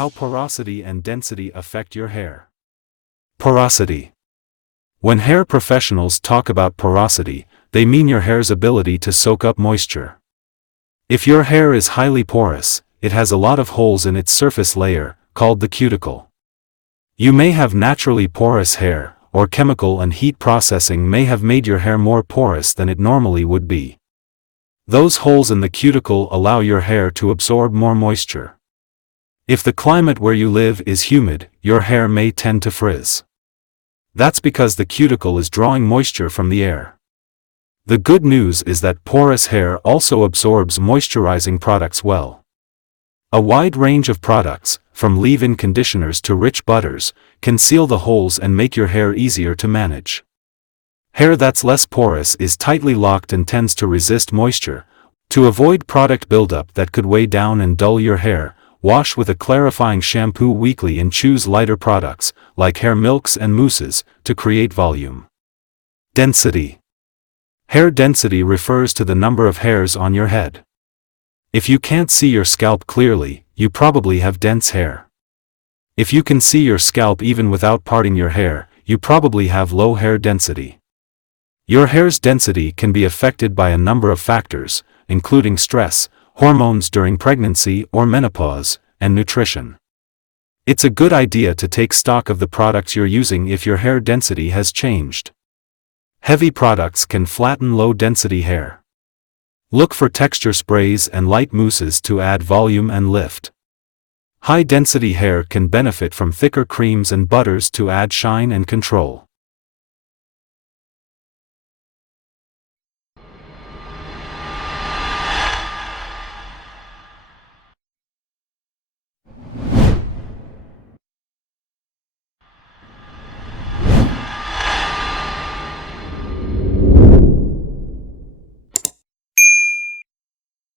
How porosity and density affect your hair. Porosity. When hair professionals talk about porosity, they mean your hair's ability to soak up moisture. If your hair is highly porous, it has a lot of holes in its surface layer, called the cuticle. You may have naturally porous hair, or chemical and heat processing may have made your hair more porous than it normally would be. Those holes in the cuticle allow your hair to absorb more moisture. If the climate where you live is humid, your hair may tend to frizz. That's because the cuticle is drawing moisture from the air. The good news is that porous hair also absorbs moisturizing products well. A wide range of products, from leave-in conditioners to rich butters, can seal the holes and make your hair easier to manage. Hair that's less porous is tightly locked and tends to resist moisture. To avoid product buildup that could weigh down and dull your hair, wash with a clarifying shampoo weekly and choose lighter products, like hair milks and mousses, to create volume. Density. Hair density refers to the number of hairs on your head. If you can't see your scalp clearly, you probably have dense hair. If you can see your scalp even without parting your hair, you probably have low hair density. Your hair's density can be affected by a number of factors, including stress, hormones during pregnancy or menopause, and nutrition. It's a good idea to take stock of the products you're using if your hair density has changed. Heavy products can flatten low-density hair. Look for texture sprays and light mousses to add volume and lift. High-density hair can benefit from thicker creams and butters to add shine and control.